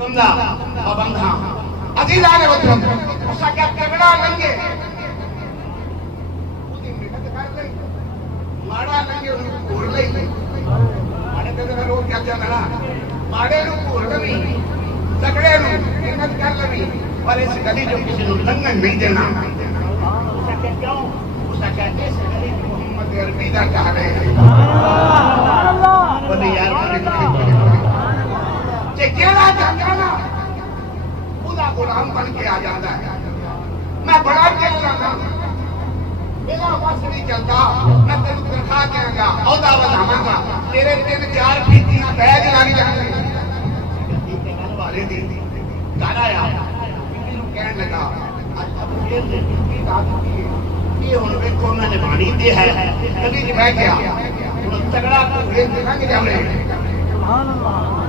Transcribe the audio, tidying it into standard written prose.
حکم دا پابند ہاں عزیزان وطن اسا کیا تگڑا لنگے اودی محنت کر لئی ماڑا لنگے انہوں کو لئی ماڑے تے رو کیا چلنا ماڑے نو کو لئی تگڑے نو محنت کر لئی اور اس گلی جو کسی نو لنگن نہیں دینا اسا کیا کیوں اسا کہتے اس گلی محمد عربی دا کہہ رہے ہیں بولے یار کہ کیڑا جانا خدا غلام بن کے آ جاتا ہے میں بڑا دل لگا میرا بس نہیں چلتا میں تینوں تنخواہ کہاں گا عہدہ بتاواں گا تیرے 3-4 پیٹیاں بیگ لگ جانے والے دی گھر آیا بیٹی نوں کہن لگا اب پھر بیٹی داد دی یہ ہن ویکھو میں نے بانی دے ہے کبھی نہیں بیٹھ گیا تگڑا کو لنگ جاوے سبحان اللہ